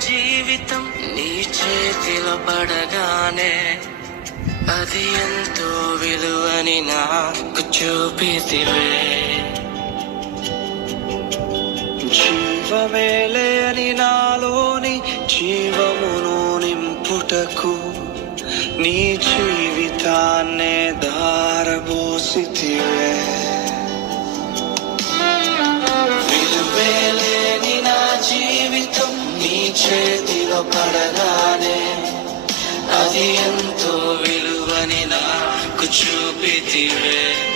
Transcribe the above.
జీవితం నీ చేతిలో పడగానే అది ఎంతో విలువని నాకు చూపితివే. జీవమేలే అని నాలోని జీవమును నింపుటకు నీ జీవితాన్నే ధారబోసితివే. విలువేలేని నా జీవితం నీ చేతిలో పడగానే అది ఎంతో విలువని నాకు చూపితివే.